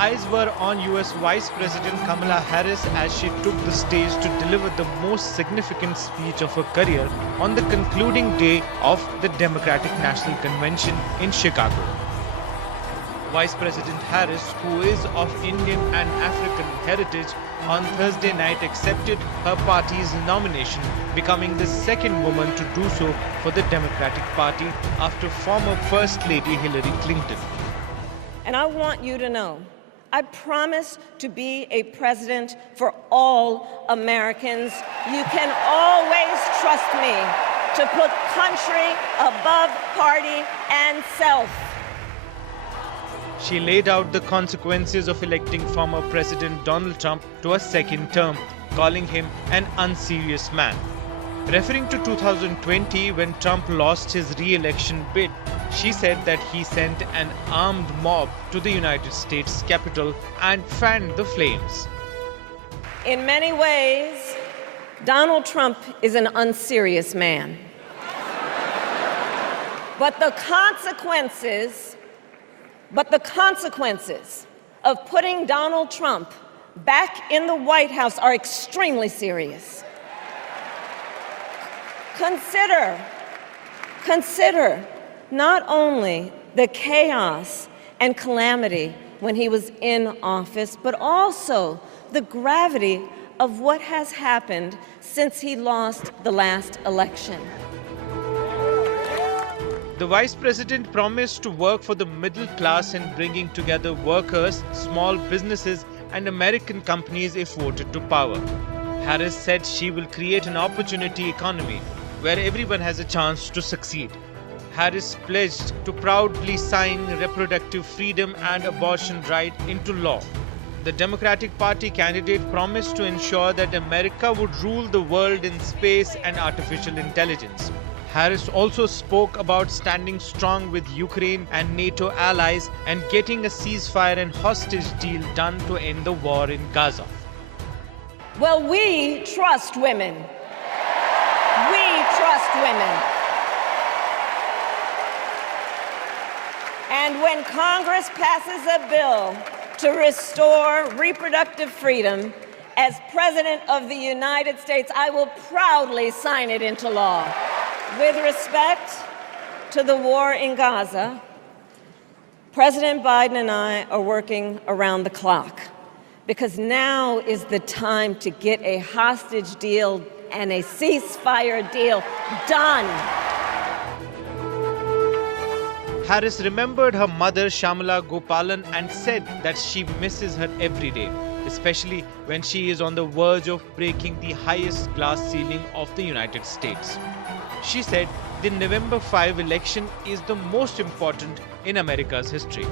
eyes were on US Vice President Kamala Harris as she took the stage to deliver the most significant speech of her career on the concluding day of the Democratic National Convention in Chicago. Vice President Harris, who is of Indian and African heritage, on Thursday night accepted her party's nomination, becoming the second woman to do so for the Democratic Party after former First Lady Hillary Clinton. And I want you to know, I promise to be a president for all Americans. You can always trust me to put country above party and self. She laid out the consequences of electing former President Donald Trump to a second term, calling him an unserious man. Referring to 2020, when Trump lost his re-election bid, she said that he sent an armed mob to the United States Capitol and fanned the flames. In many ways, Donald Trump is an unserious man. But the consequences of putting Donald Trump back in the White House are extremely serious. Consider not only the chaos and calamity when he was in office, but also the gravity of what has happened since he lost the last election. The Vice President promised to work for the middle class in bringing together workers, small businesses, and American companies if voted to power. Harris said she will create an opportunity economy where everyone has a chance to succeed. Harris pledged to proudly sign reproductive freedom and abortion right into law. The Democratic Party candidate promised to ensure that America would rule the world in space and artificial intelligence. Harris also spoke about standing strong with Ukraine and NATO allies and getting a ceasefire and hostage deal done to end the war in Gaza. Well, we trust women. We trust women. And when Congress passes a bill to restore reproductive freedom, as President of the United States, I will proudly sign it into law. With respect to the war in Gaza, President Biden and I are working around the clock because now is the time to get a hostage deal and a ceasefire deal done. Harris remembered her mother Shyamala Gopalan and said that she misses her every day, especially when she is on the verge of breaking the highest glass ceiling of the United States. She said the November 5 election is the most important in America's history.